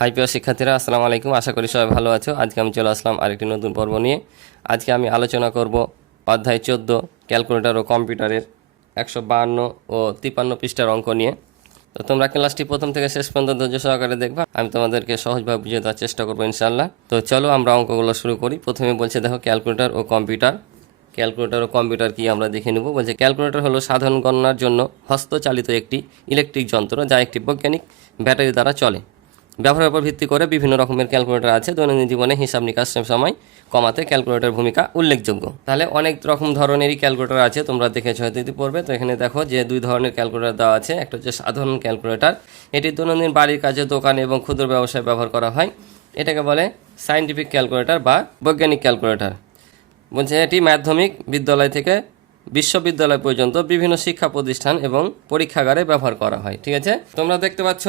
High প্রিয় শিক্ষার্থীরা, আসসালামু আলাইকুম। আশা করি সবাই ভালো আছো। আজকে আমি চলে আসলাম আরেকটি নতুন পর্ব নিয়ে। আজকে আমি আলোচনা করব অধ্যায় চোদ্দ, ক্যালকুলেটর ও কম্পিউটারের একশো বাহান্ন ও তিপ্পান্ন পৃষ্ঠার অঙ্ক নিয়ে। তো তোমরা ক্লাসটি প্রথম থেকে শেষ পর্যন্ত ধৈর্য সহকারে দেখবা। আমি তোমাদেরকে সহজভাবে বুঝিয়ে দেওয়ার চেষ্টা করব ইনশাল্লাহ তো চলো আমরা অঙ্কগুলো শুরু করি। প্রথমে বলছে, দেখো, ক্যালকুলেটর ও কম্পিউটার। ক্যালকুলেটর ও কম্পিউটার কি আমরা দেখে নেব? বলছে, ক্যালকুলেটর হলো সাধারণ গণনার জন্য হস্তচালিত একটি ইলেকট্রিক যন্ত্র যা একটি বৈজ্ঞানিক ব্যাটারি দ্বারা চলে। ব্যবহারের উপর ভিত্তি করে বিভিন্ন রকমের ক্যালকুলেটর আছে। দৈনন্দিন জীবনে হিসাব নিকাশ সময় কমাতে ক্যালকুলেটর ভূমিকা উল্লেখযোগ্য। তাহলে অনেক রকম ধরনেরই ক্যালকুলেটর আছে, তোমরা দেখেছ হয়তো পড়বে তো এখানে দেখো যে দুই ধরনের ক্যালকুলেটর দেওয়া আছে। একটা হচ্ছে সাধারণ ক্যালকুলেটর। এটি দৈনন্দিন বাড়ির কাজে, দোকান এবং ক্ষুদ্র ব্যবসায় ব্যবহার করা হয়। এটাকে বলে সায়েন্টিফিক ক্যালকুলেটর বা বৈজ্ঞানিক ক্যালকুলেটর বলছে এটি মাধ্যমিক বিদ্যালয় থেকে বিশ্ববিদ্যালয় পর্যন্ত বিভিন্ন শিক্ষা প্রতিষ্ঠান এবং পরীক্ষাগারে ব্যবহার করা হয়। ঠিক আছে? তোমরা দেখতে পাচ্ছ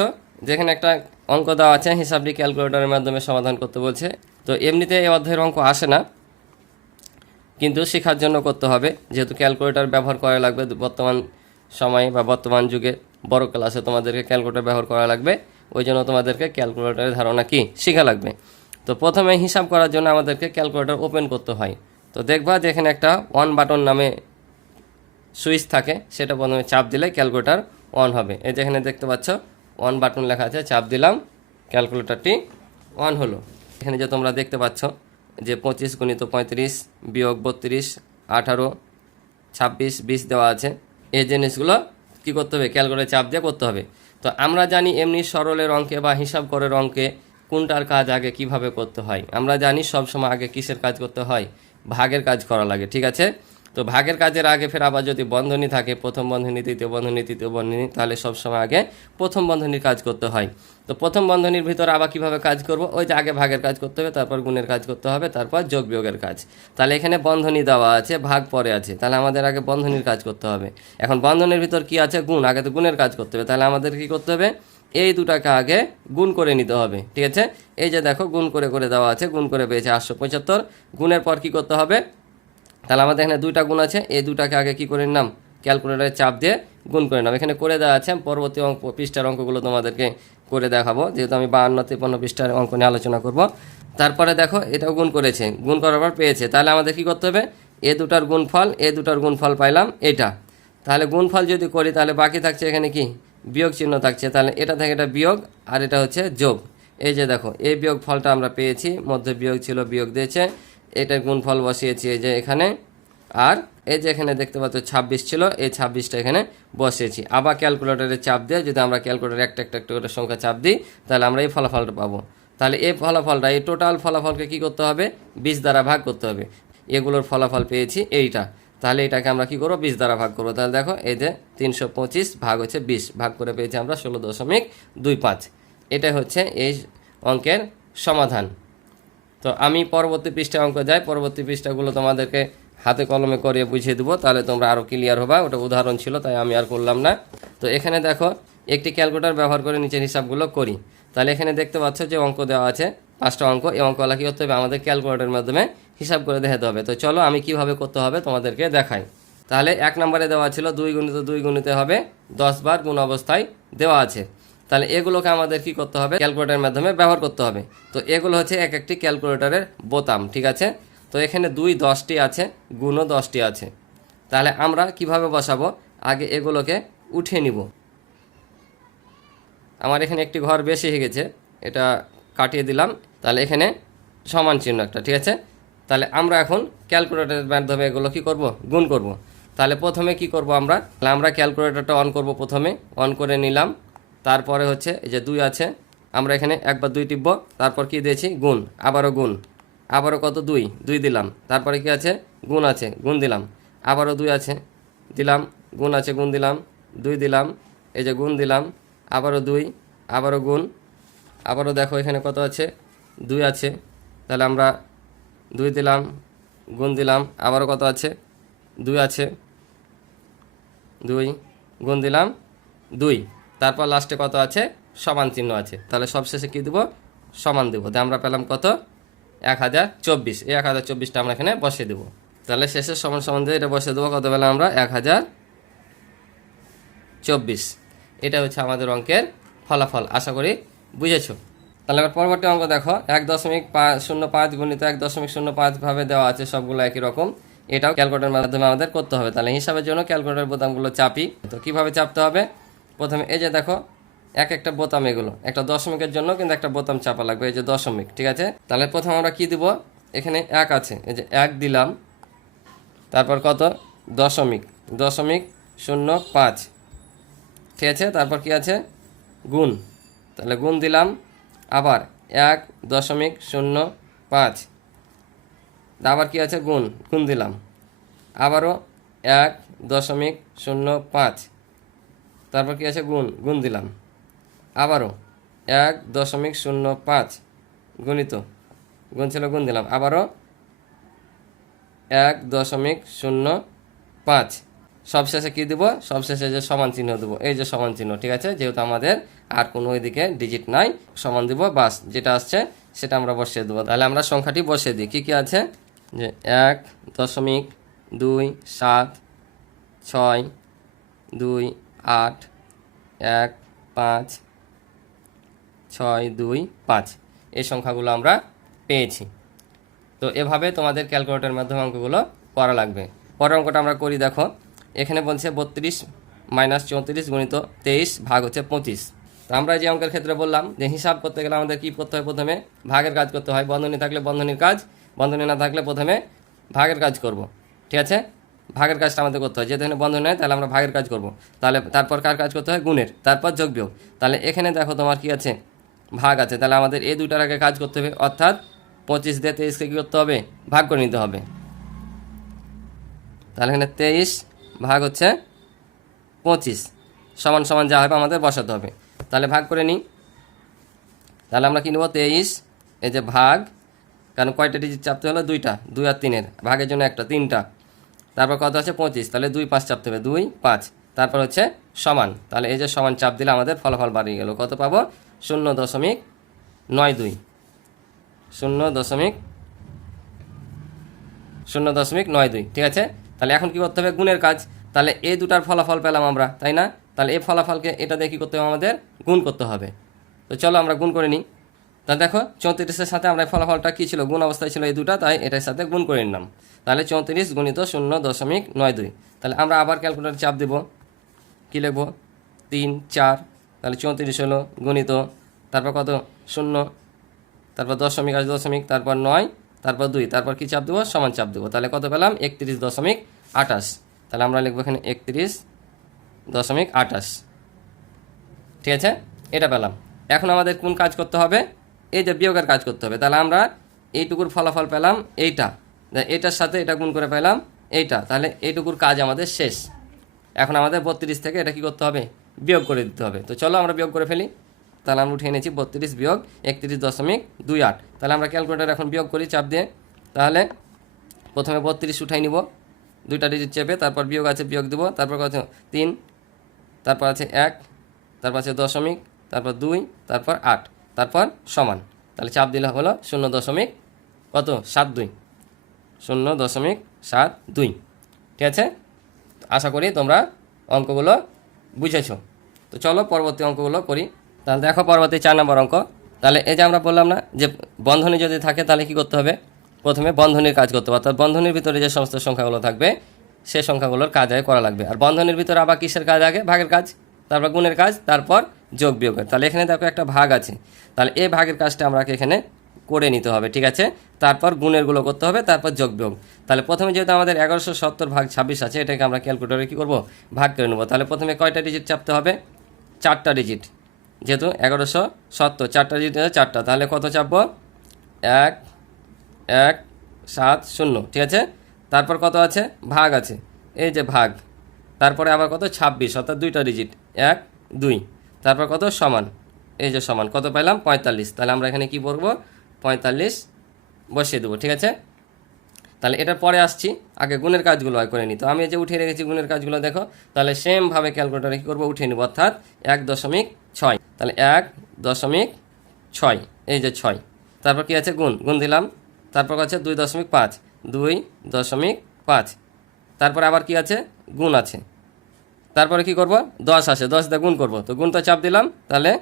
যেখানে একটা অঙ্ক দেওয়া আছে, হিসাবটি ক্যালকুলেটরের মাধ্যমে সমাধান করতে বলছে। তো এমনিতে এই অধ্যায়ের অঙ্ক আসে না, কিন্তু শেখার জন্য করতে হবে। যেহেতু ক্যালকুলেটর ব্যবহার করা লাগবে, বর্তমান সময়ে বা বর্তমান যুগে বড় ক্লাসে তোমাদেরকে ক্যালকুলেটর ব্যবহার করা লাগবে। ওই জন্য তোমাদেরকে ক্যালকুলেটরের ধারণা কি, শেখা লাগবে। তো প্রথমে হিসাব করার জন্য আমাদেরকে ক্যালকুলেটর ওপেন করতে হয়। তো দেখবা যে এখানে একটা অন বাটন নামে সুইচ থাকে, সেটা প্রথমে চাপ দিলে ক্যালকুলেটর অন হবে। এই যেখানে দেখতে পাচ্ছ অন বাটন লেখা আছে, চাপ দিলাম ক্যালকুলেটরটি অন হলো। এখানে যে তোমরা দেখতে পাচ্ছ যে পঁচিশ গুণিত পঁয়ত্রিশ বিয়োগ বত্রিশ, আঠারো, ছাব্বিশ, বিশ দেওয়া আছে। এই জিনিসগুলো কী করতে হবে? ক্যালকুলেটর চাপ দিয়ে করতে হবে। তো আমরা জানি এমনি সরলের অঙ্কে বা হিসাব করের অঙ্কে কোনটার কাজ আগে কীভাবে করতে হয়। আমরা জানি সবসময় আগে কিসের কাজ করতে হয়? ভাগের কাজ করা লাগে, ঠিক আছে? তো ভাগের কাজের আগে ফের আবার যদি বন্ধনী থাকে, প্রথম বন্ধনী তৃতীয় বন্ধনী তৃতীয় বন্ধনী, তাহলে সবসময় আগে প্রথম বন্ধনীর কাজ করতে হয়। তো প্রথম বন্ধনীর ভিতর আবার কীভাবে কাজ করব? ওই যে আগে ভাগের কাজ করতে হবে, তারপর গুণের কাজ করতে হবে, তারপর যোগ বিয়োগের কাজ। তাহলে এখানে বন্ধনী দেওয়া আছে, ভাগ পরে আছে। তাহলে আমাদের আগে বন্ধনীর কাজ করতে হবে। এখন বন্ধনের ভিতর কি আছে? গুণ। আগে তো গুণের কাজ করতে হবে। তাহলে আমাদের কি করতে হবে? এই দুটাকে আগে গুণ করে নিতে হবে, ঠিক আছে? এই যে দেখো, গুণ করে করে দেওয়া আছে, গুণ করে পেয়েছে আটশো পঁচাত্তর। গুণের পর কি করতে হবে? তাহলে আমাদের এখানে দুইটা গুণ আছে। এই দুটাকে আগে কি করে নিলাম? ক্যালকুলেটারে চাপ দিয়ে গুণ করে নিলাম। এখানে করে দেওয়া আছে পরবর্তী অঙ্ক, পৃষ্ঠার অঙ্কগুলো তোমাদেরকে করে দেখাবো। যেহেতু আমি বাহান্ন, তিপ্পান্ন পৃষ্ঠার অঙ্ক নিয়ে আলোচনা করব। তারপরে দেখো, এটাও গুণ করেছে। গুণ করার পর পেয়েছে। তাহলে আমাদের কি করতে হবে? এ দুটার গুণফল, এ দুটার গুণফল পাইলাম এটা। তাহলে গুণফল যদি করি, তাহলে বাকি থাকছে এখানে কি? বিয়োগ চিহ্ন থাকছে। তাহলে এটা থেকে এটা বিয়োগ, আর এটা হচ্ছে যোগ। এই যে দেখো, এই বিয়োগ ফলটা আমরা পেয়েছি। মধ্যে বিয়োগ ছিল, বিয়োগ দিয়েছে। এটার গুণফল বসিয়েছি, এই যে এখানে। আর এই যে এখানে দেখতে পাচ্ছ ছাব্বিশ ছিল, এই ছাব্বিশটা এখানে বসিয়েছি। আবার ক্যালকুলেটরে চাপ দিয়ে যদি আমরা ক্যালকুলেটারে একটা একটা একটা করে সংখ্যা চাপ দিই, তাহলে আমরা এই ফলাফলটা পাবো। তাহলে এই ফলাফলটা, এই টোটাল ফলাফলকে কি করতে হবে? বিশ দ্বারা ভাগ করতে হবে। এগুলোর ফলাফল পেয়েছি এইটা। তাহলে এটাকে আমরা কি করব? বিশ দ্বারা ভাগ করব। তাহলে দেখো, এই যে তিনশো পঁচিশ ভাগ হচ্ছে বিশ। ভাগ করে পেয়েছি আমরা ষোলো দশমিক দুই পাঁচ। এটাই হচ্ছে এই অঙ্কের সমাধান। তো আমি পরবর্তী পৃষ্ঠা অঙ্ক যাই, পরবর্তী পৃষ্ঠাগুলো তোমাদেরকে হাতে কলমে করিয়ে বুঝিয়ে দেবো, তাহলে তোমরা আরও ক্লিয়ার হবা, ওটা উদাহরণ ছিল, তাই আমি আর করলাম না। তো এখানে দেখো, একটি ক্যালকুলেটার ব্যবহার করে নিচের হিসাবগুলো করি। তাহলে এখানে দেখতে পাচ্ছ যে অঙ্ক দেওয়া আছে, পাঁচটা অঙ্ক, এই অঙ্কগুলো কী করতে হবে? আমাদের ক্যালকুলেটরের মাধ্যমে হিসাব করে দেখাতে হবে। তো চলো, আমি কীভাবে করতে হবে তোমাদেরকে দেখাই। তাহলে এক নম্বরে দেওয়া ছিল দুই গুণিত দুই গুণিতে হবে, দশ বার গুণ অবস্থায় দেওয়া আছে। তাহলে এগুলোকে আমাদের কি করতে হবে? ক্যালকুলেটরের মাধ্যমে ব্যবহার করতে হবে। তো এগুলো হচ্ছে এক একটি ক্যালকুলেটরের বোতাম, ঠিক আছে? তো এখানে দুই দশটি আছে, গুণও দশটি আছে। তাহলে আমরা কীভাবে বসাবো? আগে এগুলোকে উঠিয়ে নিব। আমার এখানে একটি ঘর বেশি হয়ে গেছে, এটা কাটিয়ে দিলাম। তাহলে এখানে সমান চিহ্ন একটা, ঠিক আছে? তাহলে আমরা এখন ক্যালকুলেটরের মাধ্যমে এগুলো কি করব? গুণ করব। তাহলে প্রথমে কি করব আমরা? তাহলে আমরা ক্যালকুলেটরটা অন করব প্রথমে অন করে নিলাম। তারপরে হচ্ছে এই যে দুই আছে, আমরা এখানে একবার দুই টিপব, তারপর কি দিয়েছি? গুণ, আবারও গুণ। আবারও কত? দুই দুই দিলাম। তারপরে কি আছে? গুণ আছে, গুণ দিলাম। আবারও দুই আছে, দিলাম, গুণ আছে, গুণ দিলাম, দুই দিলাম, এই যে গুণ দিলাম, আবারও দুই, আবারও গুণ। আবারও দেখো এখানে কত আছে? দুই আছে। তাহলে আমরা দুই দিলাম, গুণ দিলাম, আবারও কত আছে? দুই আছে। দুই, গুণ দিলাম, দুই। তারপর লাস্টে কত আছে? সমান চিহ্ন আছে। তাহলে সবশেষে কী দেবো? সমান দেবো। তাই আমরা পেলাম কত? এক হাজার চব্বিশ। এই এক হাজার চব্বিশটা আমরা এখানে বসিয়ে দেবো। তাহলে শেষে সমান সমান দিয়ে এটা বসিয়ে দেবো। কত পেলাম আমরা? এক হাজার চব্বিশ। এটা হচ্ছে আমাদের অঙ্কের ফলাফল। আশা করি বুঝেছ। তাহলে এবার পরবর্তী অঙ্ক দেখো। এক দশমিক পাঁচ শূন্য পাঁচ গুণিত এক দশমিক শূন্য পাঁচ ভাবে দেওয়া আছে সবগুলো একই রকম। এটাও ক্যালকুলেটারের মাধ্যমে আমাদের করতে হবে। তাহলে হিসাবের জন্য ক্যালকুলেটার বোতামগুলো চাপি। তো কীভাবে চাপতে হবে? প্রথমে এই যে দেখো, এক একটা বোতাম এগুলো। একটা দশমিকের জন্য কিন্তু একটা বোতাম চাপা লাগবে, এই যে দশমিক, ঠিক আছে? তাহলে প্রথমে আমরা কি দিব? এখানে এক আছে, এই যে এক দিলাম। তারপর কত? দশমিক। দশমিক শূন্য পাঁচ। ঠিক আছে? তারপর কি আছে? গুণ। তাহলে গুণ দিলাম, আবার এক দশমিক শূন্য পাঁচ। আবার কি আছে? গুণ। গুণ দিলাম। আবারও এক দশমিক শূন্য পাঁচ। তারপর কি আছে? গুণ গুণ দিলাম। আবারও এক দশমিক শূন্য পাঁচ গুণিত। গুণ ছিল, গুণ দিলাম। আবারও এক দশমিক শূন্য পাঁচ। সবশেষে কী দেবো? সবশেষে যে সমান চিহ্ন দেবো। এই যে সমান চিহ্ন, ঠিক আছে? যেহেতু আমাদের আর কোনো ওইদিকে ডিজিট নাই, সমান দিব, বাস যেটা আসছে সেটা আমরা বসিয়ে দেবো। তাহলে আমরা সংখ্যাটি বসিয়ে দিই। কী কী আছে? যে এক দশমিক দুই সাত ছয় দুই আট, এক, পাঁচ, ছয়, দুই, পাঁচ। এই সংখ্যাগুলো আমরা পেয়েছি। তো এভাবে তোমাদের ক্যালকুলেটরের মাধ্যমে অঙ্কগুলো করা লাগবে। পরের অঙ্কটা আমরা করি, দেখো, এখানে বলছে বত্রিশ মাইনাস চৌত্রিশ গুণিত তেইশ ভাগ হচ্ছে পঁচিশ। তো আমরা যে অঙ্কের ক্ষেত্রে বললাম যে হিসাব করতে গেলে আমাদের কী করতে হয় প্রথমে? ভাগের কাজ করতে হয়। বন্ধনী থাকলে বন্ধনীর কাজ, বন্ধনী না থাকলে প্রথমে ভাগের কাজ করব। ঠিক আছে? ভাগের কাজটা আমাদের করতে হয়। যেহেতু এখানে বন্ধনী হয় তাহলে আমরা ভাগের কাজ করব। তাহলে, তারপর কার কাজ করতে হয়? গুণের। তারপর যোগ বিয়োগ। তাহলে এখানে দেখো তোমার কি আছে? ভাগ আছে। তাহলে আমাদের এই দুটার আগে কাজ করতে হবে। অর্থাৎ পঁচিশ দিয়ে তেইশকে কী করতে হবে? ভাগ করে নিতে হবে। তাহলে এখানে তেইশ ভাগ হচ্ছে পঁচিশ। সমান সমান যা হবে আমাদের বসাতে হবে। তাহলে ভাগ করে নিই। তাহলে আমরা কী নেব? তেইশ। এই যে ভাগ। কারণ কয়টা ডিজিট চাপতে হলো? দুইটা। দুই আর তিনের। ভাগের জন্য একটা। তিনটা। তারপর কত আছে? পঁচিশ। তাহলে দুই পাঁচ চাপতে হবে। দুই, পাঁচ। তারপর হচ্ছে সমান। তাহলে এই যে সমান চাপ দিলে আমাদের ফলাফল বাড়িয়ে গেল। কত পাবো? শূন্য দশমিক নয় দুই। শূন্য দশমিক শূন্য দশমিক নয় দুই। ঠিক আছে? তাহলে এখন কি করতে হবে? গুণের কাজ। তাহলে এই দুটার ফলাফল পেলাম আমরা, তাই না? তাহলে এই ফলাফলকে এটা দিয়ে কী করতে হবে? আমাদের গুণ করতে হবে। তো চলো আমরা গুণ করে নিই। তা দেখো, চৌত্রিশের সাথে আমরা ফলাফলটা কী ছিল? গুণ অবস্থায় ছিল এই দুটা, তাই এটার সাথে গুণ করে নিলাম। তাহলে চৌত্রিশ গুণিত শূন্য দশমিক নয় দুই। তাহলে আমরা আবার ক্যালকুলেটার চাপ দেব। কী লিখব? তিন, চার। তাহলে চৌত্রিশ হলো গুণিত। তারপর কত? শূন্য। তারপর দশমিক আছে দশমিক, তারপর নয়, তারপর দুই। তারপর কি চাপ দেবো? সমান চাপ দেবো। তাহলে কত পেলাম? একত্রিশ দশমিক আঠাশ। তাহলে আমরা লিখব এখানে একত্রিশ দশমিক আঠাশ। ঠিক আছে? এটা পেলাম। এখন আমাদের কোন কাজ করতে হবে? এই যে বিয়োগের কাজ করতে হবে। তাহলে আমরা এইটুকুর ফলাফল পেলাম এইটা। এটার সাথে এটা গুণ করে পেলাম এইটা। তাহলে এইটুকুর কাজ আমাদের শেষ। এখন আমাদের বত্রিশ থেকে এটা কি করতে হবে? বিয়োগ করে দিতে হবে। তো চলো আমরা বিয়োগ করে ফেলি। তাহলে আমরা উঠে এনেছি বত্রিশ বিয়োগ একত্রিশ দশমিক দুই আট। তাহলে আমরা ক্যালকুলেটার এখন বিয়োগ করি চাপ দিয়ে। তাহলে প্রথমে বত্রিশ উঠাই নিব। দুইটা ডিজিট চেপে তারপর বিয়োগ আছে, বিয়োগ দেবো। তারপর কত তিন। তারপর আছে এক। তারপর আছে দশমিক। তারপর দুই। তারপর আট। তারপর সমান। তাহলে চাপ দিলে হলো শূন্য দশমিক কত? সাত দুই। শূন্য দশমিক সাত দুই। ঠিক আছে? আশা করি তোমরা অঙ্কগুলো বুঝেছ। তো চলো পরবর্তী অঙ্কগুলো করি। তাহলে দেখো পরবর্তী চার নম্বর অঙ্ক। তাহলে এই যে আমরা বললাম না যে বন্ধনী যদি থাকে তাহলে কি করতে হবে? প্রথমে বন্ধনীর কাজ করতে হবে। অর্থাৎ বন্ধনীর ভিতরে যে সমস্ত সংখ্যাগুলো থাকবে, সে সংখ্যাগুলোর কাজ আগে করা লাগবে। আর বন্ধনীর ভিতরে আবার কিসের কাজ আগে? ভাগের কাজ। তারপর গুণের কাজ, তারপর যোগ বিয়োগের। তাহলে এখানে দেখো একটা ভাগ আছে। তাহলে এই ভাগের কাজটা আমাকে এখানে করে নিতে হবে, ঠিক আছে? তারপর গুণেরগুলো করতে হবে, তারপর যোগ বিয়োগ তাহলে প্রথমে যেহেতু আমাদের এগারোশো সত্তর ভাগ ছাব্বিশ আছে, এটাকে আমরা ক্যালকুলেটরে কী করব? ভাগ করে নেব। তাহলে প্রথমে কয়টা ডিজিট চাপতে হবে? চারটা ডিজিট যেহেতু এগারোশো সত্তর, চারটা ডিজিট আছে চারটা। তাহলে কত চাপবো? এক এক, সাত, শূন্য, ঠিক আছে? তারপর কত আছে? ভাগ আছে। এই যে ভাগ। তারপরে আবার কত? ছাব্বিশ, অর্থাৎ দুইটা ডিজিট এক, দুই। তারপর কত? সমান। এই যে সমান। কত পাইলাম? পঁয়তাল্লিশ। তাহলে আমরা এখানে কি বলব পঁয়তাল্লিশ, বসিয়ে দেবো, ঠিক আছে? তাহলে এটার পরে আসছি, আগে গুণের কাজগুলো আগে করে নিই তো আমি যে উঠিয়ে রেখেছি গুণের কাজগুলো, দেখো, তাহলে সেমভাবে ক্যালকুলেটারে কী করব? উঠিয়ে নেব, অর্থাৎ এক দশমিক ছয়। তাহলে এক দশমিক ছয়, এই যে ছয়। তারপর কি আছে? গুণ গুণ দিলাম। তারপর আছে দুই দশমিক পাঁচ, দুই দশমিক পাঁচ। তারপর আবার কি আছে? গুণ আছে। তারপরে কি করব? দশ আসে, দশ দিয়ে গুণ করব। তো গুণটা চাপ দিলাম, তাহলে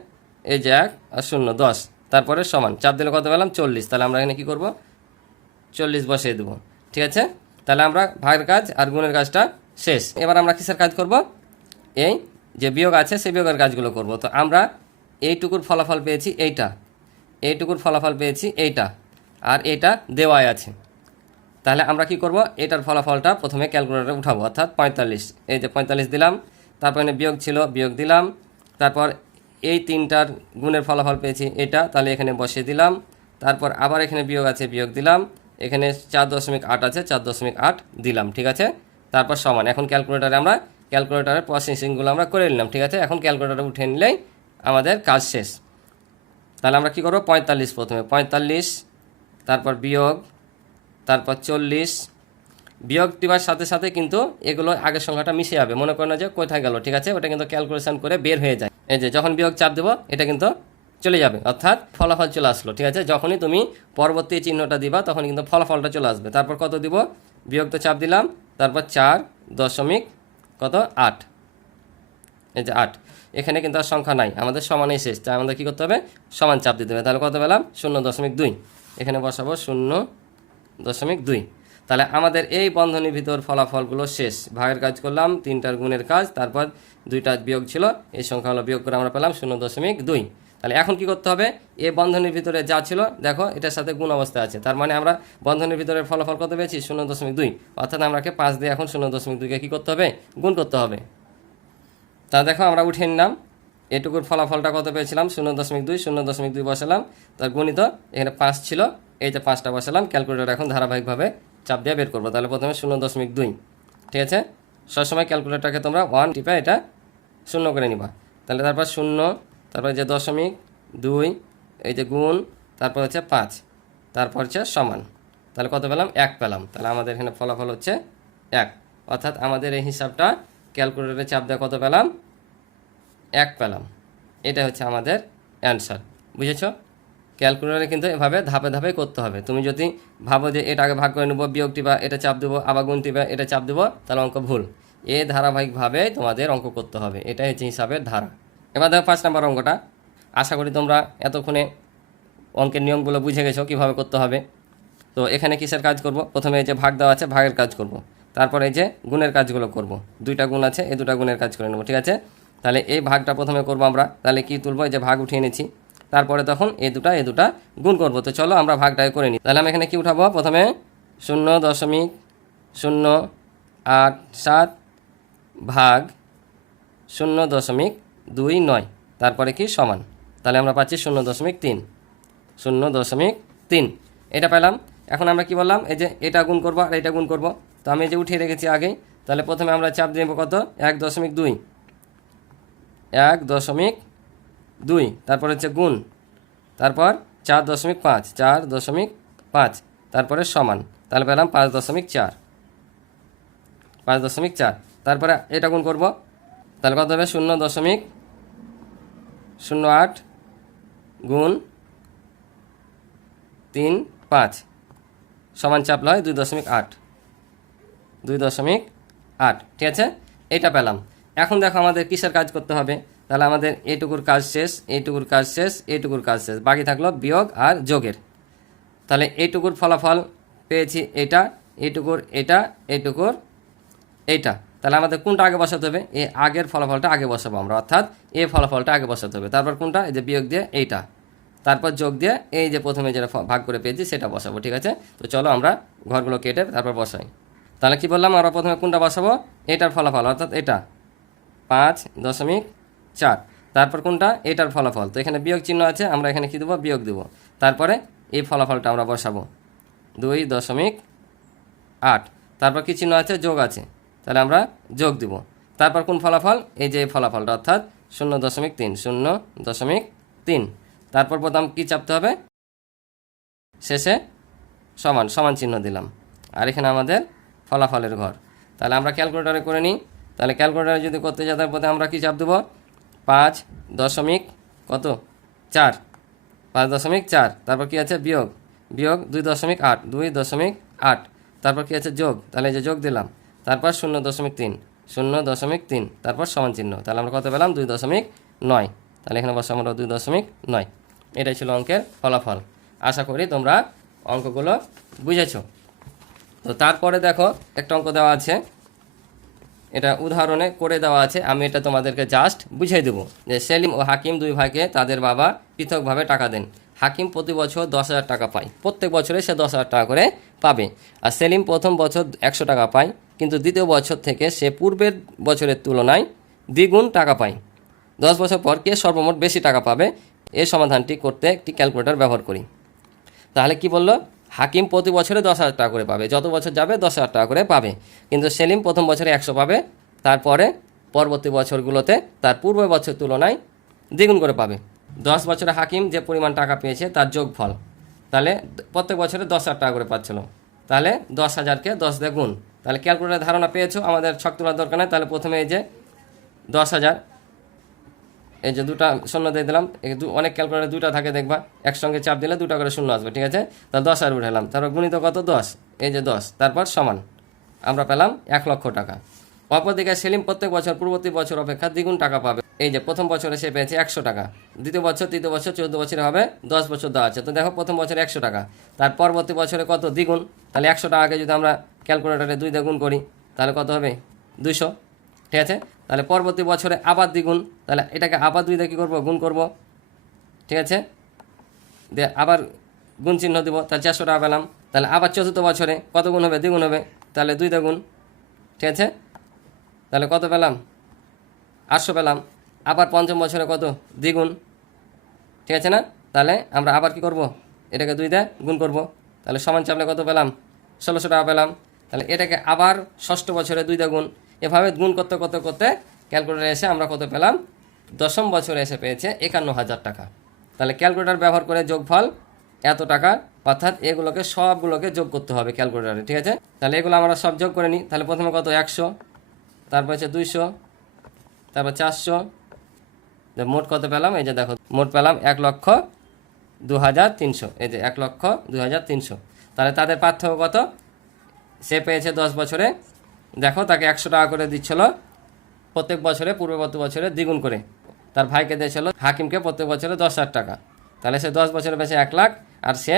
এই যে এক আর শূন্য, দশ। তারপরে সমান চাপ দিলে কত পেলাম? চল্লিশ। তাহলে আমরা এখানে কী করব? চল্লিশ বসিয়ে দেবো। ঠিক আছে? তাহলে আমরা ভাগের কাজ আর গুণের কাজটা শেষ। এবার আমরা কিসের কাজ করব? এই যে বিয়োগ আছে, সেই বিয়োগের কাজগুলো করব। তো আমরা এইটুকুর ফলাফল পেয়েছি এইটা। এইটুকুর ফলাফল পেয়েছি এইটা। আর এটা দেওয়াই আছে। তাহলে আমরা কি করব? এটার ফলাফলটা প্রথমে ক্যালকুলেটরে উঠাবো। অর্থাৎ পঁয়তাল্লিশ। এই যে পঁয়তাল্লিশ দিলাম, তারপর এখানে বিয়োগ ছিল, বিয়োগ দিলাম, তারপর এই তিনটার গুণের ফলাফল পেয়েছি, এটা, তাহলে এখানে বসিয়ে দিলাম। তারপর আবার এখানে বিয়োগ আছে, বিয়োগ দিলাম। এখানে চার দশমিক আট আছে, চার দশমিক আট দিলাম, ঠিক আছে? তারপর সমান, এখন ক্যালকুলেটারে আমরা, ক্যালকুলেটারের প্রসেসিংগুলো আমরা করে নিলাম, ঠিক আছে? এখন ক্যালকুলেটারে উঠে নিলেই আমাদের কাজ শেষ। তাহলে আমরা কি করব? পঁয়তাল্লিশ প্রথমে, পঁয়তাল্লিশ, তারপর বিয়োগ, তারপর চল্লিশ। বিয়োগ টিবার সাথে সাথে কিন্তু এগুলো আগের সংখ্যাটা মিশে যাবে। মনে করেন যে কোথায় গেল, ঠিক আছে? ওটা কিন্তু ক্যালকুলেশন করে বের হয়ে যায়। এই যে যখন বিয়োগ চাপ দেবো, এটা কিন্তু চলে যাবে। অর্থাৎ ফলাফল চলে আসলো, ঠিক আছে? যখনই তুমি পরবর্তী চিহ্নটা দিবা, তখন কিন্তু ফলাফলটা চলে আসবে। তারপর কত দিব? বিয়োগ তো চাপ দিলাম, তারপর চার দশমিক কত? আট। এই যে আট। এখানে কিন্তু আর সংখ্যা নাই, আমাদের সমানেই শেষ। তাই আমাদের কী করতে হবে? সমান চাপ দিতে হবে। তাহলে কত পেলাম? শূন্য দশমিক দুই। এখানে বসাবো শূন্য দশমিক দুই। তাহলে আমাদের এই বন্ধনীর ভিতর ফলাফলগুলো শেষ। ভাগের কাজ করলাম, তিনটার গুণের কাজ, তারপর দুইটা বিয়োগ ছিল, এই সংখ্যা হলো বিয়োগ করে আমরা পেলাম শূন্য দশমিক দুই। তাহলে এখন কি করতে হবে? এ বন্ধনীর ভিতরে যা ছিল, দেখো, এটার সাথে গুণ অবস্থা আছে। তার মানে আমরা বন্ধনীর ভিতরে ফলাফল কত পেয়েছি? শূন্য দশমিক দুই। অর্থাৎ আমরাকে পাঁচ দিয়ে এখন শূন্য দশমিক দুইকে কী করতে হবে? গুণ করতে হবে। তা দেখো, আমরা উঠে নিলাম। এটুকুর ফলাফলটা কত পেয়েছিলাম? শূন্য দশমিক দুই, শূন্য দশমিক দুই বসালাম। তার গণিত এখানে পাঁচ ছিল, এই যে পাঁচটা বসালাম। ক্যালকুলেটর এখন ধারাবাহিকভাবে চাপ দিয়ে বের করব। তাহলে প্রথমে শূন্য দশমিক দুই, ঠিক আছে? সবসময় ক্যালকুলেটরকে তোমরা ওয়ান টিপে এটা শূন্য করে নিবা। তাহলে তারপর শূন্য, তারপর যে দশমিক দুই, এই যে গুণ, তারপর হচ্ছে পাঁচ, তারপর হচ্ছে সমান। তাহলে কত পেলাম? এক পেলাম। তাহলে আমাদের এখানে ফলাফল হচ্ছে এক। অর্থাৎ আমাদের এই হিসাবটা ক্যালকুলেটরে চাপ দেওয়া কত পেলাম? এক পেলাম। এটা হচ্ছে আমাদের অ্যান্সার বুঝেছ? ক্যালকুলেটারে কিন্তু এভাবে ধাপে ধাপে করতে হবে। তুমি যদি ভাবো যে এটা আগে ভাগ করে নেব বিয়োগটি বা এটা চাপ দেবো, আবার গুণটি বা এটা চাপ দেবো, তাহলে অঙ্ক ভুল। এ ধারাবাহিকভাবে তোমাদের অঙ্ক করতে হবে। এটাই হচ্ছে হিসাবের ধারা। এবার দেখো পাঁচ নম্বর অঙ্কটা। আশা করি তোমরা এতক্ষণে অঙ্কের নিয়মগুলো বুঝে গেছো কীভাবে করতে হবে। তো এখানে কিসের কাজ করব? প্রথমে যে ভাগ দেওয়া আছে, ভাগের কাজ করব। তারপরে এই যে গুণের কাজগুলো করব। দুইটা গুণ আছে, এই দুটা গুণের কাজ করে নেব, ঠিক আছে? তাহলে এই ভাগটা প্রথমে করব আমরা। তাহলে কি তুলবো? এই যে ভাগ উঠিয়ে নিচ্ছি তারপরে তখন এই দুটা, এ দুটা গুণ করব। তো চলো আমরা ভাগটাকে করে নিই। তাহলে আমি এখানে কি উঠাবো? প্রথমে শূন্য দশমিক শূন্য আট সাত ভাগ শূন্য দশমিক দুই নয়। তারপরে কি? সমান। তাহলে আমরা পাচ্ছি শূন্য দশমিক তিন। শূন্য দশমিক তিন। এটা পেলাম। এখন আমরা কি বললাম? এই যে এটা গুণ করব আর এটা গুণ করব। তো আমি যে উঠিয়ে রেখেছি আগেই, তাহলে প্রথমে আমরা চাপ দেবো কত? এক দশমিক দুই। এক দশমিক দুই, তারপর হচ্ছে গুণ। তারপর চার দশমিক পাঁচ, চার দশমিক পাঁচ, তারপরে সমান। তাহলে পেলাম পাঁচ দশমিক চার। পাঁচ দশমিক চার। তারপরে এটা গুণ করব। তাহলে কত হবে? শূন্য দশমিক, শূন্য আট গুণ তিন পাঁচ। সমান চাপলা হয় দুই দশমিক আট। দুই দশমিক আট। ঠিক আছে? এটা পেলাম। এখন দেখো আমাদের কিসের কাজ করতে হবে? তাহলে আমাদের এটুকুর কাজ শেষ, এইটুকুর কাজ শেষ, এইটুকুর কাজ শেষ। বাকি থাকল বিয়োগ আর যোগের। তাহলে এইটুকুর ফলাফল পেয়েছি এটা, এইটুকুর এটা, এইটুকুর এইটা। তাহলে আমাদের কোনটা আগে বসাতে হবে? এ আগের ফলাফলটা আগে বসাবো আমরা, অর্থাৎ এ ফলাফলটা আগে বসাতে হবে। তারপর কোনটা? এই যে বিয়োগ দিয়ে এইটা। তারপর যোগ দিয়ে এই যে প্রথমে যেটা ভাগ করে পেয়েছি সেটা বসাবো, ঠিক আছে? তো চলো আমরা ঘরগুলো কেটে তারপর বসাই। তাহলে কি বললাম? আমরা প্রথমে কোনটা বসাবো? এটার ফলাফল, অর্থাৎ এটা। পাঁচ দশমিক চার। তারপর কোনটা? এটার ফলাফল। তো এখানে বিয়োগ চিহ্ন আছে, আমরা এখানে কী দেবো? বিয়োগ দেবো। তারপরে এই ফলাফলটা আমরা বসাবো। দুই দশমিক আট। তারপর কি চিহ্ন আছে? যোগ আছে। তাহলে আমরা যোগ দিব। তারপর কোন ফলাফল? এই যে ফলাফলটা, অর্থাৎ শূন্য দশমিক তিন, শূন্য দশমিক তিন। তারপর বোতাম কি চাপতে হবে? শেষে সমান সমান চিহ্ন দিলাম। আর এখানে আমাদের ফলাফলের ঘর। তাহলে আমরা ক্যালকুলেটারে করে নিই। তাহলে ক্যালকুলেটারে যদি করতে যাই তারপরে আমরা কি চাপ দেবো? পাঁচ দশমিক কত? চার। পাঁচ দশমিক চার। তারপর কি আছে? বিয়োগ। বিয়োগ দুই দশমিক আট। দুই দশমিক আট। তারপর কি আছে? যোগ। তাহলে যে যোগ দিলাম। তারপর শূন্য দশমিক তিন। শূন্য দশমিক তিন। তারপর সমান চিহ্ন। তাহলে আমরা কত পেলাম? দুই দশমিক নয়। তাহলে এখানে বসে আমরা দুই দশমিক নয়। এটাই ছিল অঙ্কের ফলাফল। আশা করি তোমরা অঙ্কগুলো বুঝেছ। তো তারপরে দেখো একটা অঙ্ক দেওয়া আছে। এটা উদাহরণে করে দেওয়া আছে। আমি এটা তোমাদেরকে জাস্ট বুঝিয়ে দেবো যে সেলিম ও হাকিম দুই ভাইকে তাদের বাবা পৃথকভাবে টাকা দেন। হাকিম প্রতি বছর দশ হাজার টাকা পায়। প্রত্যেক বছরে সে দশ হাজার টাকা করে পাবে। আর সেলিম প্রথম বছর একশো টাকা পায়, কিন্তু দ্বিতীয় বছর থেকে সে পূর্বের বছরের তুলনায় দ্বিগুণ টাকা পায়। দশ বছর পর কে সর্বমোট বেশি টাকা পাবে? এই সমাধানটি করতে একটি ক্যালকুলেটর ব্যবহার করি। তাহলে কি বলল? হাকিম প্রতি বছরে দশ হাজার টাকা করে পাবে। যত বছর যাবে দশ হাজার টাকা করে পাবে। কিন্তু সেলিম প্রথম বছরে একশো পাবে, তারপরে পরবর্তী বছরগুলোতে তার পূর্ব বছর তুলনায় দ্বিগুণ করে পাবে। দশ বছরে হাকিম যে পরিমাণ টাকা পেয়েছে তার যোগফল। তাহলে প্রত্যেক বছরে দশ হাজার টাকা করে পাচ্ছিল। তাহলে দশ হাজারকে দশ দিয়ে গুণ। তাহলে ক্যালকুলেটার ধারণা পেয়েছ, আমাদের ছক তোলার দরকার নেই। তাহলে প্রথমে এই যে দশ হাজার এই যে দুটা শূন্য দিয়ে দিলাম অনেক ক্যালকুলেটার দুটা থাকে দেখবা, একসঙ্গে চাপ দিলে দুটা করে শূন্য আসবে, ঠিক আছে? তা দশ আর উঠালাম তারপর গুণিত কত? দশ। এই যে দশ। তারপর সমান। আমরা পেলাম এক লক্ষ টাকা। অপরদিকে সেলিম প্রত্যেক বছর, পূর্ববর্তী বছর অপেক্ষা দ্বিগুণ টাকা পাবে। এই যে প্রথম বছরে সে পেয়েছে একশো টাকা। দ্বিতীয় বছর, তৃতীয় বছর চৌদ্দ বছরে হবে দশ বছর দেওয়া আছে। তো দেখো, প্রথম বছরে একশো টাকা। তার পরবর্তী বছরে কত? দ্বিগুণ। তাহলে একশো টাকাকে যদি আমরা ক্যালকুলেটারে দুই দিয়ে গুণ করি, তাহলে কত হবে? দুইশো। ঠিক আছে? তাহলে পরবর্তী বছরে আবার দ্বিগুণ, তাহলে এটাকে আবার দুই দিয়ে কী করব? গুণ করব। ঠিক আছে? দিয়ে আবার গুণ চিহ্ন দিব, তাহলে চারশো টাকা পেলাম। তাহলে আবার চতুর্থ বছরে কত গুণ হবে? দ্বিগুণ হবে। তাহলে দুই দ্বিগুণ ঠিক আছে? তাহলে কত পেলাম? আটশো পেলাম। আবার পঞ্চম বছরে কত? দ্বিগুণ। ঠিক আছে না? তাহলে আমরা আবার কি করব? এটাকে দুই দেয় গুণ করব। তাহলে সমান চাপলে কত পেলাম? ষোলোশো টাকা পেলাম। তাহলে এটাকে আবার ষষ্ঠ বছরে দুই দ্বিগুণ এভাবে গুণ করতে করতে করতে ক্যালকুলেটারে এসে আমরা কত পেলাম? দশম বছরে এসে পেয়েছে একান্ন হাজার টাকা। তাহলে ক্যালকুলেটার ব্যবহার করে যোগফল এত টাকা, অর্থাৎ এগুলোকে সবগুলোকে যোগ করতে হবে ক্যালকুলেটারে, ঠিক আছে? তাহলে এগুলো আমরা সব যোগ করে নিই। তাহলে প্রথমে কত? একশো, তারপর হচ্ছে দুইশো, তারপর চারশো। মোট কত পেলাম? এই যে দেখো, মোট পেলাম এক লক্ষ দু হাজার তিনশো। এই যে এক লক্ষ দু হাজার তিনশো। তাহলে তাদের পার্থক্য কত? সে পেয়েছে দশ বছরে দেখো, তাকে একশো টাকা করে দিচ্ছিল প্রত্যেক বছরে পূর্ববর্তী বছরে, দ্বিগুণ করে। তার ভাইকে দিয়েছিল হাকিমকে প্রত্যেক বছরে দশ হাজার টাকা। তাহলে সে দশ বছরে পেয়েছে এক লাখ, আর সে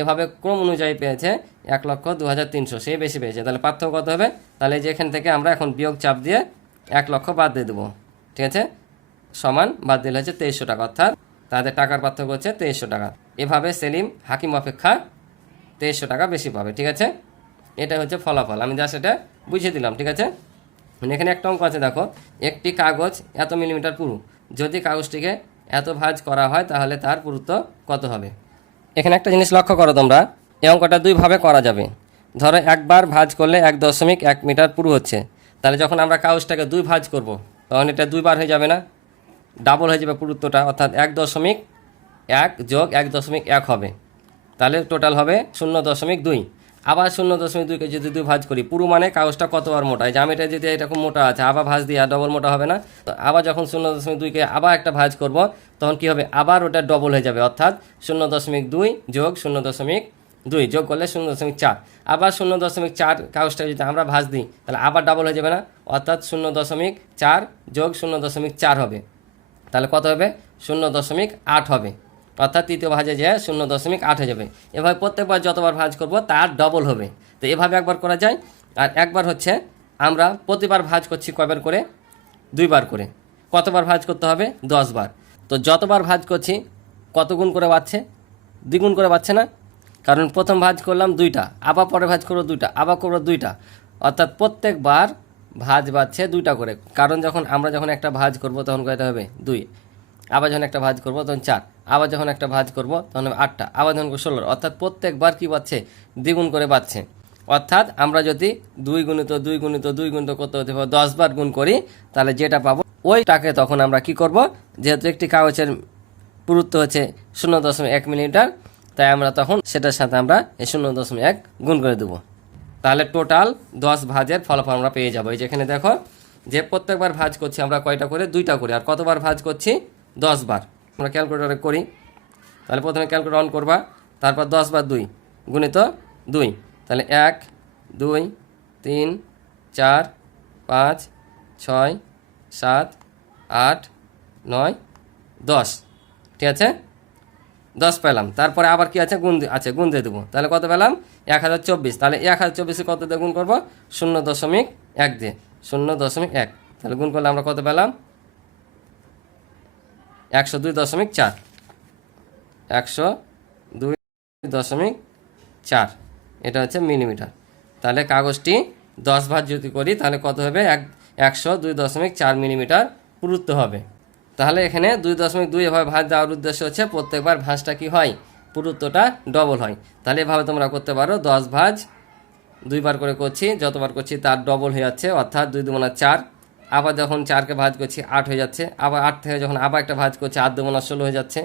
এভাবে ক্রম অনুযায়ী পেয়েছে এক লক্ষ দু হাজার তিনশো। সে বেশি পেয়েছে। তাহলে পার্থক্য কত হবে? তাহলে এই যে এখান থেকে আমরা এখন বিয়োগ চাপ দিয়ে এক লক্ষ বাদ দিয়ে দেবো। ঠিক আছে? সমান বাদ দিলে হচ্ছে তেইশশো টাকা। অর্থাৎ তাদের টাকার পার্থক্য হচ্ছে তেইশশো টাকা। এভাবে সেলিম হাকিম অপেক্ষা তেইশশো টাকা বেশি পাবে। ঠিক আছে? এটা হচ্ছে ফলাফল। আমি যা সেটা বুঝিয়ে দিলাম, ঠিক আছে? মানে এখানে একটা অঙ্ক আছে, দেখো। একটি কাগজ এত মিলিমিটার পুরু। যদি কাগজটিকে এত ভাঁজ করা হয়, তাহলে তার পুরুত্ব কত হবে? এখানে একটা জিনিস লক্ষ্য করো তোমরা। এই অঙ্কটা দুইভাবে করা যাবে। ধরো, একবার ভাঁজ করলে এক দশমিক এক মিটার পুরু হচ্ছে। তাহলে যখন আমরা কাগজটাকে দুই ভাঁজ করব, তখন এটা দুইবার হয়ে যাবে না? ডাবল হয়ে যাবে পুরুত্বটা, অর্থাৎ এক দশমিক এক যোগ এক দশমিক এক হবে। তাহলে টোটাল হবে শূন্য দশমিক দুই। আবার শূন্য দশমিক দুইকে যদি দুই ভাঁজ করি, পুরো মানে কাগজটা কতবার মোটা? এই জামিটা যদি এরকম মোটা আছে, আবার ভাঁজ দিয়ে আর ডবল মোটা হবে না। তো আবার যখন শূন্য দশমিক দুইকে আবার একটা ভাঁজ করব, তখন কি হবে? আবার ওটা ডবল হয়ে যাবে, অর্থাৎ শূন্য দশমিক দুই যোগ শূন্য দশমিক দুই, যোগ করলে শূন্য দশমিক চার। আবার শূন্য দশমিক চার কাগজটা যদি আমরা ভাঁজ দিই, তাহলে আবার ডাবল হয়ে যাবে না, অর্থাৎ শূন্য দশমিক চার যোগ শূন্য দশমিক চার হবে। তাহলে কত হবে? শূন্য দশমিক আট হবে। অর্থাৎ তৃতীয় ভাজে যে শূন্য দশমিক আট হয়ে যাবে। এভাবে প্রত্যেকবার যতবার ভাঁজ করব, তার ডবল হবে। তো এভাবে একবার করা যায়। আর একবার হচ্ছে আমরা প্রতিবার ভাঁজ করছি কয়বার করে? দুইবার করে। কতবার ভাঁজ করতে হবে? দশ বার তো যতবার ভাঁজ করছি, কত গুণ করে বাড়ছে? দ্বিগুণ করে বাড়ছে না? কারণ প্রথম ভাঁজ করলাম দুইটা, আবার পরে ভাঁজ করব দুইটা, আবার করব দুইটা। অর্থাৎ প্রত্যেকবার ভাঁজ বাড়ছে দুইটা করে। কারণ যখন আমরা যখন একটা ভাঁজ করব, তখন কয়টা হবে? দুই। আবার যখন একটা ভাঁজ করব, তখন চার। আবার যখন একটা ভাঁজ করব, তখন হবে আটটা, আবার যখন ষোলো অর্থাৎ প্রত্যেকবার কি বাড়ছে দ্বিগুণ করে বাড়ছে অর্থাৎ আমরা যদি দুই গুণিত দুই গুণিত দুই গুণিত করতে হতে পারে দশ বার গুণ করি, তাহলে যেটা পাবো ওইটাকে তখন আমরা কি করব? যেহেতু একটি কাগজের পুরুত্ব হচ্ছে শূন্য দশমিক এক মিলিমিটার, তাই আমরা তখন সেটার সাথে আমরা এই শূন্য দশমিক এক গুণ করে দেবো। তাহলে টোটাল দশ ভাজের ফলাফল আমরা পেয়ে যাব। এই যেখানে দেখো, যে প্রত্যেকবার ভাজ করছি আমরা কয়টা করে? দুইটা করে। আর কতবার ভাজ করছি? দশ বার আমরা ক্যালকুলেটরে করি। তাহলে প্রথমে ক্যালকুলেটর অন করবা, তারপর দশ বার দুই গুণিত দুই। তাহলে এক, দুই, তিন, চার, পাঁচ, ছয়, সাত, আট, নয়, দশ। ঠিক আছে? দশ পেলাম। তারপরে আবার কি আছে? গুণ আছে, গুণ দিয়ে দেবো। তাহলে কত পেলাম? এক হাজার চব্বিশ। তাহলে এক হাজার চব্বিশে কত দিয়ে গুণ করব? শূন্য দশমিক এক দিয়ে। শূন্য দশমিক এক। তাহলে গুণ করলে আমরা কত পেলাম? একশো দুই দশমিক চার। একশো দুই দশমিক চার। এটা হচ্ছে মিলিমিটার। তাহলে কাগজটি দশ ভাঁজ যদি করি, তাহলে কত হবে? এক, একশো দুই দশমিক চার মিলিমিটার পুরুত্ব হবে। তাহলে এখানে দুই দশমিক দুই এভাবে ভাঁজ দেওয়ার উদ্দেশ্য হচ্ছে, প্রত্যেকবার ভাঁজটা কি হয়? পুরুত্বটা ডবল হয়। তাহলে এভাবে তোমরা করতে পারো, দশ ভাঁজ দুইবার করে করছি, যতবার করছি তার ডবল হয়ে যাচ্ছে, অর্থাৎ দুই দুগুণা চার আবার যখন চারকে ভাঁজ করছি, আট হয়ে যাচ্ছে। আবার আট থেকে যখন আবার একটা ভাঁজ করছি, আট দুগুণা ষোলো হয়ে যাচ্ছে।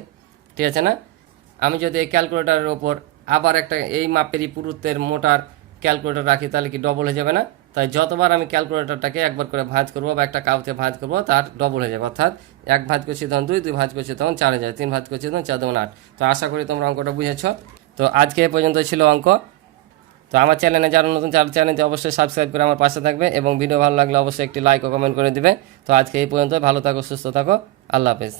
ঠিক আছে না? আমি যদি এই ক্যালকুলেটারের ওপর আবার একটা এই মাপেরই পুরুত্বের মোটার ক্যালকুলেটার রাখি, তাহলে কি ডবল হয়ে যাবে না? তাই যতবার আমি ক্যালকুলেটারটাকে একবার করে ভাঁজ করব বা একটা কাউতে ভাঁজ করব, তার ডবল হয়ে যাবে। অর্থাৎ এক ভাঁজ করছি তখন দুই দুই ভাঁজ করছি তখন চার হয়ে যায় তিন ভাঁজ করছি তখন চার তখন আট। তো আশা করি তোমরা অঙ্কটা বুঝেছ। তো আজকে এ পর্যন্ত ছিল অঙ্ক। তো আমার চ্যানেলে যারা নতুন চ্যানেলটি অবশ্যই সাবস্ক্রাইব করে আমার পাশে থাকবে এবং ভিডিও ভালো লাগলে অবশ্যই একটি লাইক ও কমেন্ট করে দিবে। তো আজকে এই পর্যন্ত ভালো থাকো, সুস্থ থাকো, আল্লাহ হাফেজ।